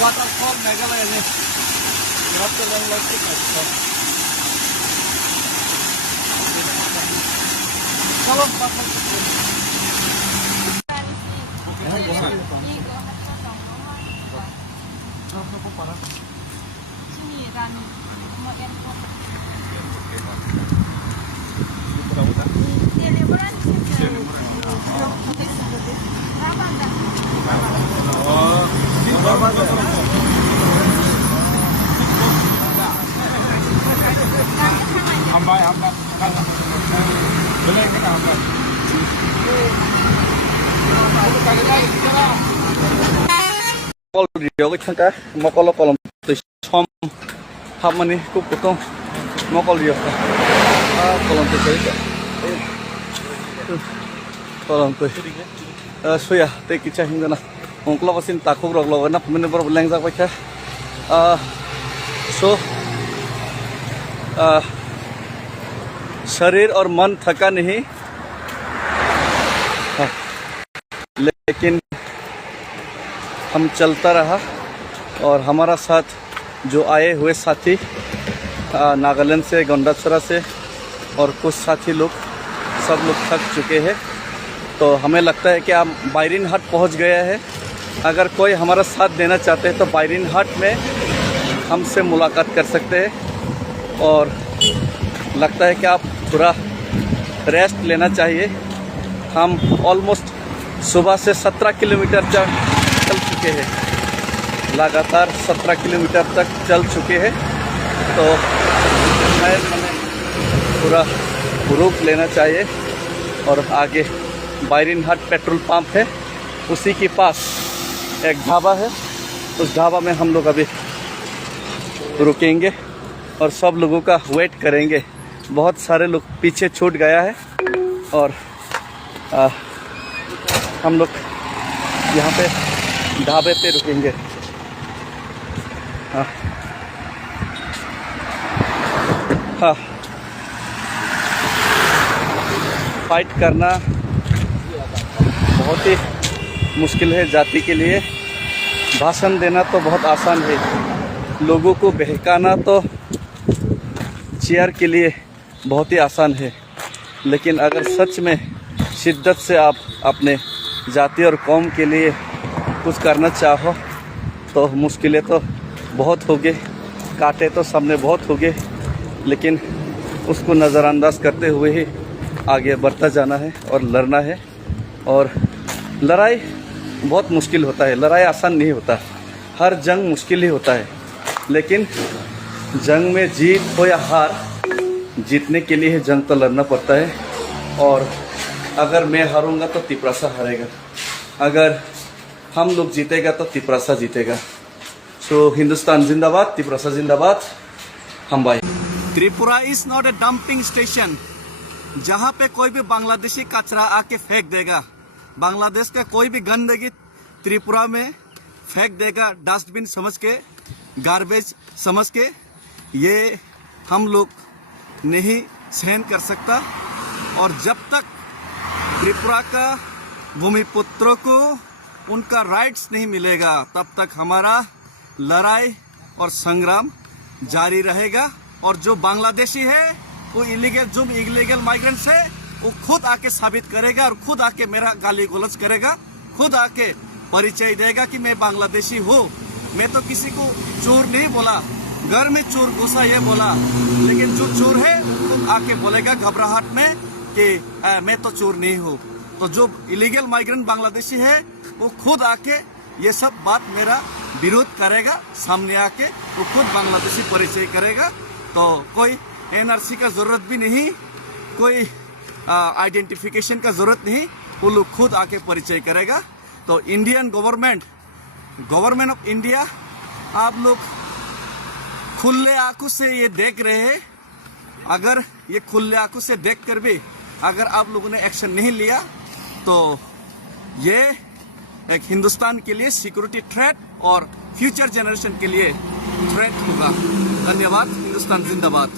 Waterfall Meghalaya में यहाँ पे चलो Riau cái thằng cá mà có lộc làm từ xóm hầm anh đi cũng không mà có riau có làm từ cái có làm từ suy à tây kia hình như là ông có xin tạ khúc rồi rồi nắp mình bớt lên ra vậy chứ so शरीर और मन थका नहीं लेकिन हम चलता रहा और हमारा साथ जो आए हुए साथी नागालैंड से गोंडाचरा से और कुछ साथी लोग सब लोग थक चुके हैं तो हमें लगता है कि आप बायरिन हाट पहुंच गया है। अगर कोई हमारा साथ देना चाहते हैं तो बायरिन हाट में हमसे मुलाकात कर सकते हैं और लगता है कि आप थोड़ा रेस्ट लेना चाहिए। हम ऑलमोस्ट सुबह से 17 किलोमीटर चल चुके हैं, लगातार 17 किलोमीटर तक चल चुके हैं तो हमें पूरा रुक लेना चाहिए। और आगे बायरिन हाट पेट्रोल पंप है, उसी के पास एक ढाबा है, उस ढाबा में हम लोग अभी रुकेंगे और सब लोगों का वेट करेंगे। बहुत सारे लोग पीछे छूट गया है और हम लोग यहाँ पे ढाबे पे रुकेंगे। हाँ फाइट करना बहुत ही मुश्किल है जाति के लिए, भाषण देना तो बहुत आसान है, लोगों को बहकाना तो चेयर के लिए बहुत ही आसान है। लेकिन अगर सच में शिद्दत से आप अपने जाति और कौम के लिए कुछ करना चाहो तो मुश्किलें तो बहुत होंगे, कांटे तो सामने बहुत होंगे, लेकिन उसको नज़रअंदाज करते हुए ही आगे बढ़ता जाना है और लड़ना है। और लड़ाई बहुत मुश्किल होता है, लड़ाई आसान नहीं होता, हर जंग मुश्किल ही होता है। लेकिन जंग में जीत हो या हार, जीतने के लिए जंग तो लड़ना पड़ता है। और अगर मैं हारूंगा तो तिपरासा हारेगा, अगर हम लोग जीतेगा तो तिपरासा जीतेगा। सो हिंदुस्तान जिंदाबाद, तिपरासा जिंदाबाद, हम भाई। Tripura is not a dumping station जहाँ पे कोई भी बांग्लादेशी कचरा आके फेंक देगा। बांग्लादेश का कोई भी गंदगी त्रिपुरा में फेंक देगा, डस्टबिन समझ के, गार्बेज समझ के, ये हम लोग नहीं सहन कर सकता। और जब तक त्रिपुरा का भूमिपुत्रों को उनका राइट्स नहीं मिलेगा तब तक हमारा लड़ाई और संग्राम जारी रहेगा। और जो बांग्लादेशी है वो इलीगल माइग्रेंट्स है, वो खुद आके साबित करेगा और खुद आके मेरा गाली गलौज करेगा, खुद आके परिचय देगा कि मैं बांग्लादेशी हूँ। मैं तो किसी को चोर नहीं बोला, घर में चोर घुसा ये बोला, लेकिन जो चोर है वो आके बोलेगा घबराहट में कि मैं तो चोर नहीं हूँ। तो जो इलीगल माइग्रेंट बांग्लादेशी है वो खुद आके ये सब बात मेरा विरोध करेगा, सामने आके वो खुद बांग्लादेशी परिचय करेगा। तो कोई एनआरसी का जरूरत भी नहीं, कोई आइडेंटिफिकेशन का जरूरत नहीं, वो लोग खुद आके परिचय करेगा। तो इंडियन गवर्नमेंट ऑफ इंडिया, आप लोग खुले आंखों से ये देख रहे हैं। अगर ये खुले आंखों से देख कर भी अगर आप लोगों ने एक्शन नहीं लिया तो ये एक हिंदुस्तान के लिए सिक्योरिटी थ्रेट और फ्यूचर जनरेशन के लिए थ्रेट होगा। धन्यवाद। हिंदुस्तान जिंदाबाद।